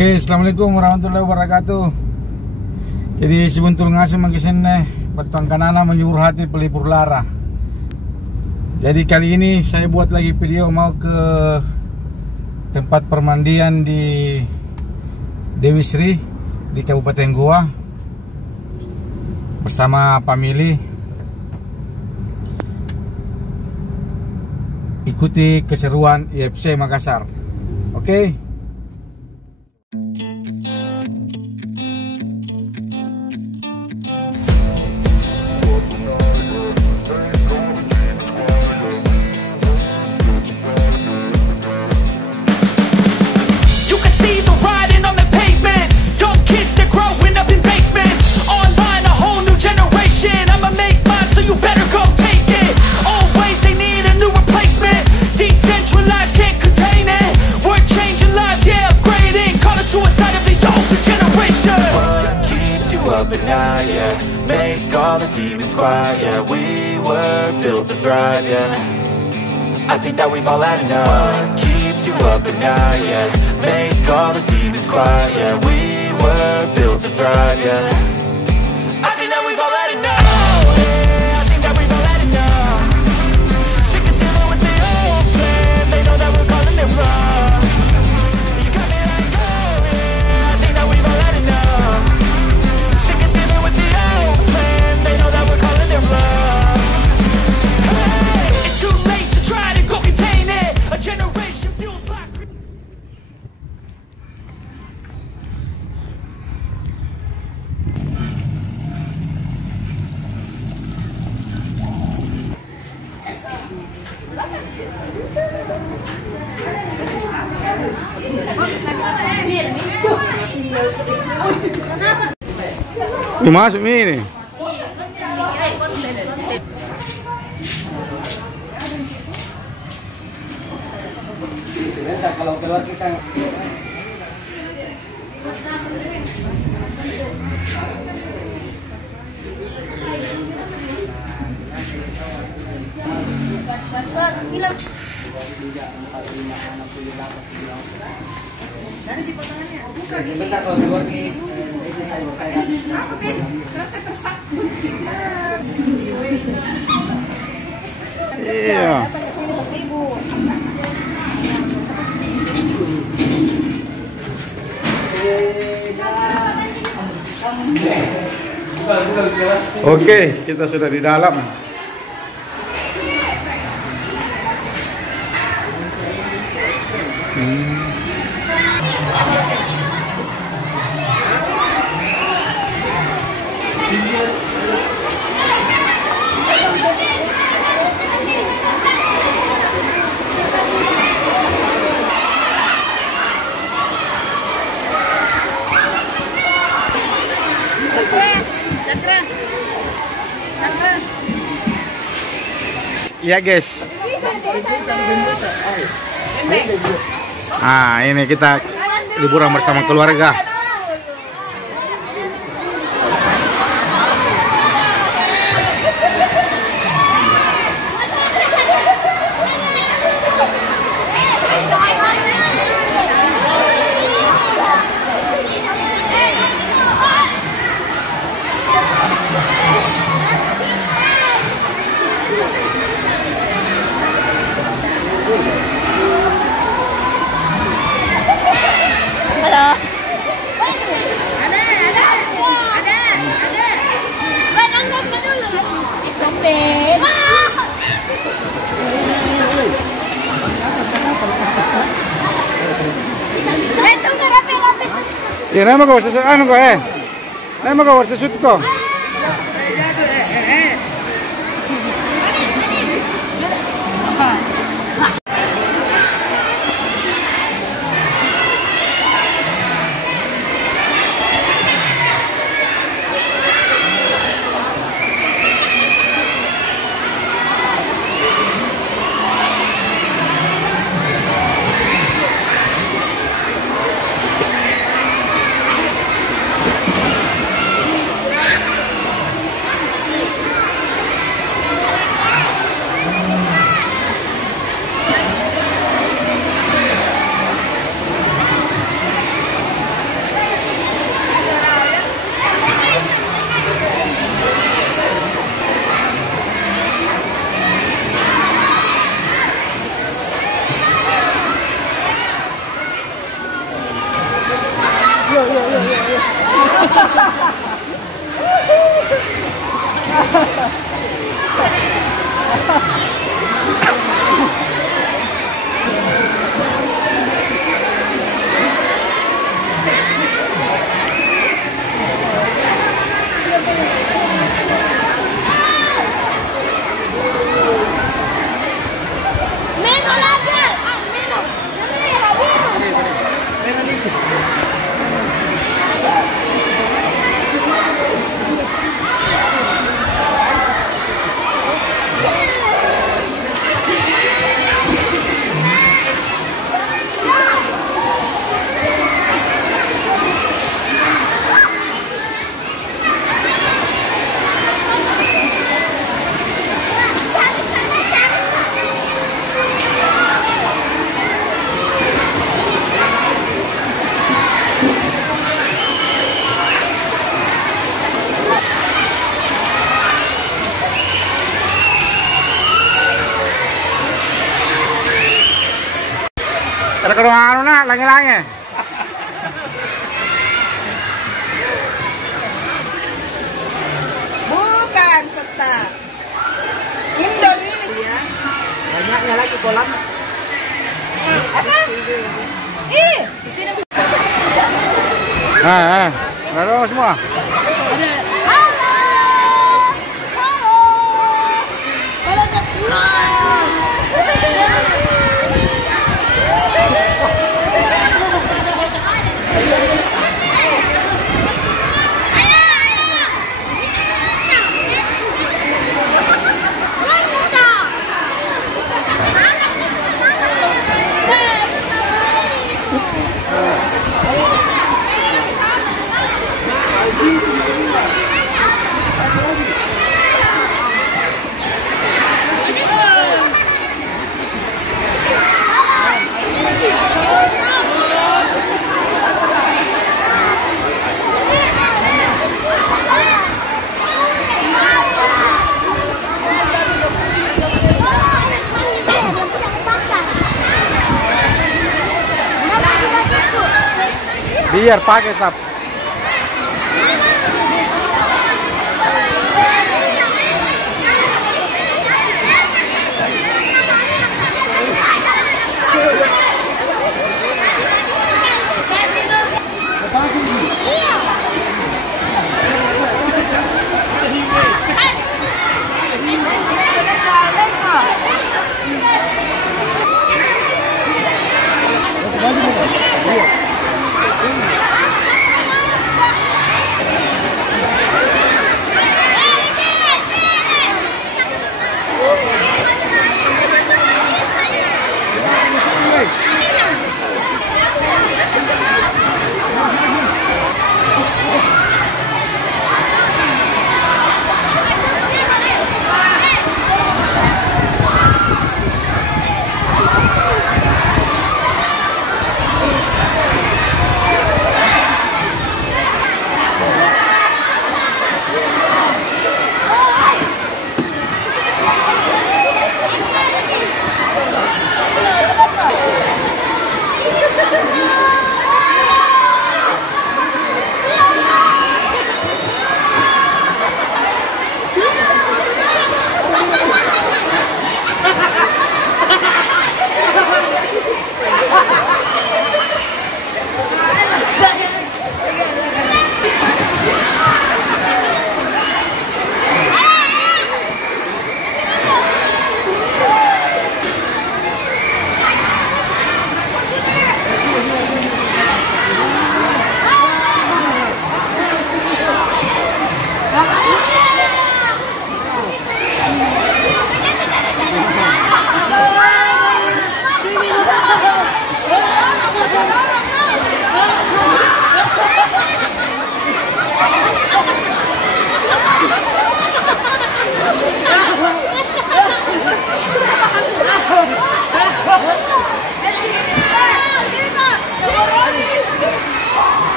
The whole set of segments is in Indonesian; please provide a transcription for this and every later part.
Oke, assalamualaikum warahmatullahi wabarakatuh. Jadi sebuntul ngasih mangkisen beton kanana menyuruh hati pelipur lara. Jadi kali ini saya buat lagi video mau ke tempat permandian di Dewi Sri di Kabupaten Goa bersama family. Ikuti keseruan IFC Makassar. Oke. Now, yeah, make all the demons quiet. Yeah, we were built to thrive. Yeah, I think that we've all had enough. What keeps you up at night? Yeah, make all the demons quiet. Yeah, we were built to thrive. Yeah, I think that we've all had enough. Oh, yeah, I think that we've all had enough. Sick of dealing with the old plan. They know that we're calling it wrong. You got me like, oh yeah, I think that we've all had enough. Masuk ini. Kalau keluar kita sebentar kalau keluar nih. Iya. Oke, kita sudah di dalam. Iya guys. Ah, ini kita liburan bersama keluarga. Ya, nama kau anu kau nama kau sesut kau. Ada kedua anu nak, langi-langi. Bukan peta. Indon ini ya. Banyaknya lagi kolam. Apa? Di sini. Halo semua. Halo. Halo. Biar pakai tap.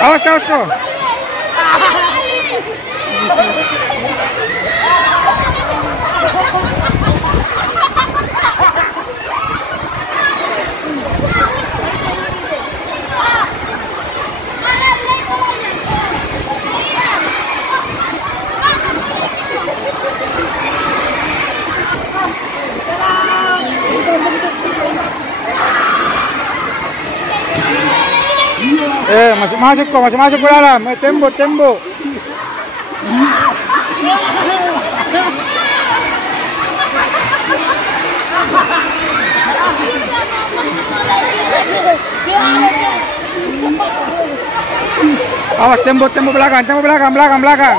Awas kau. Masih masuk ke dalam. Tembok. Awas tembok belakang, belakang.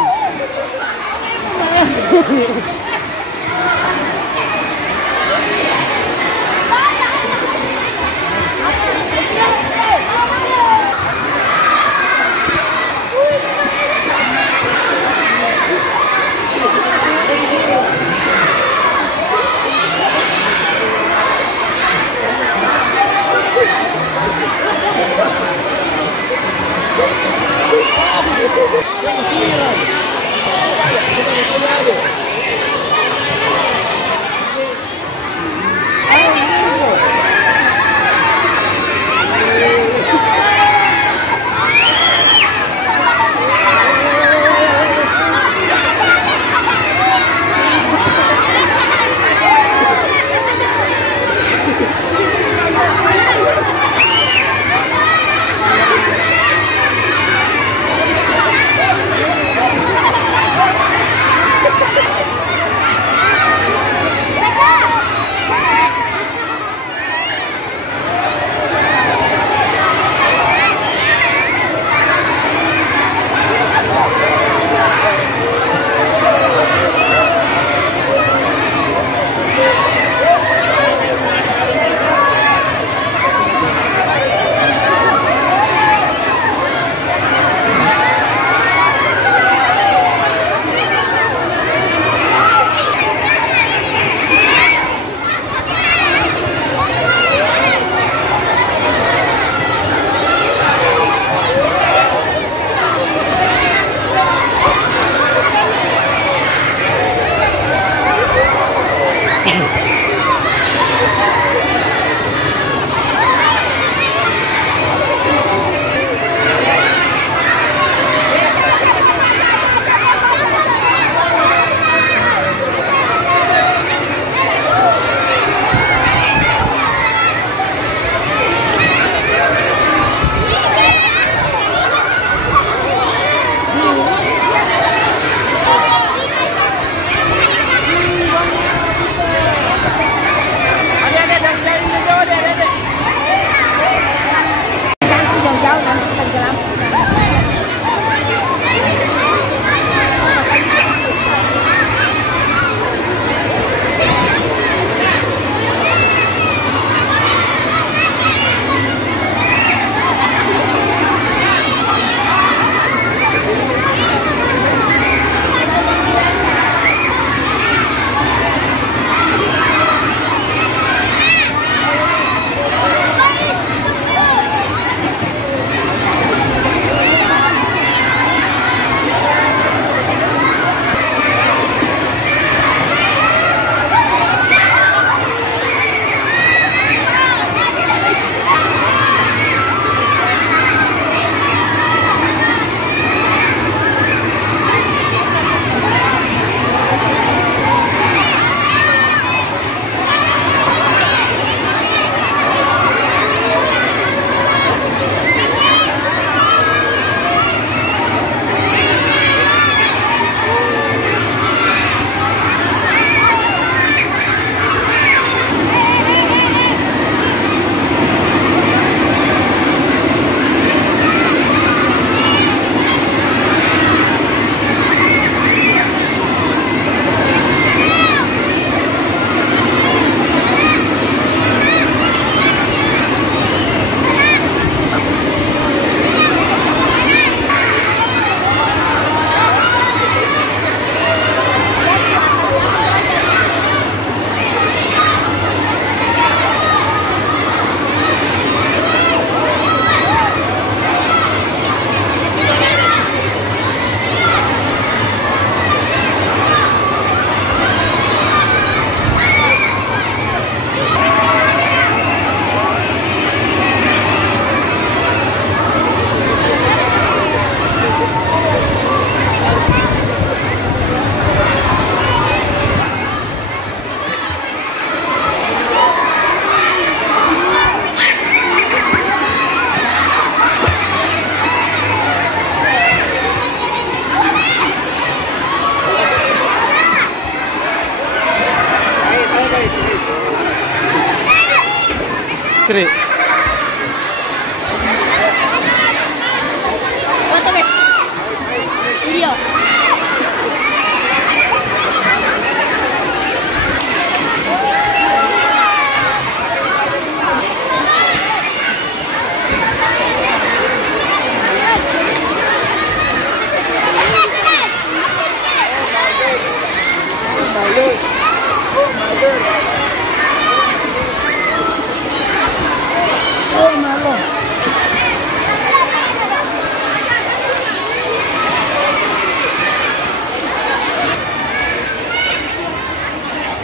Foto guys.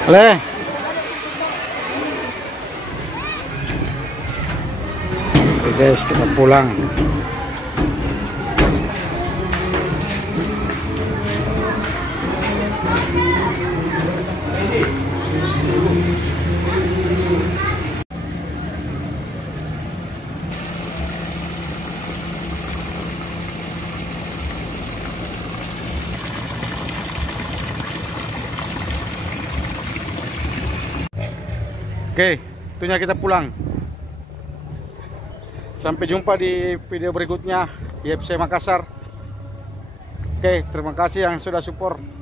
Le. Oke guys, kita pulang. Oke, itunya kita pulang. Sampai jumpa di video berikutnya IFC Makassar. Oke, terima kasih yang sudah support.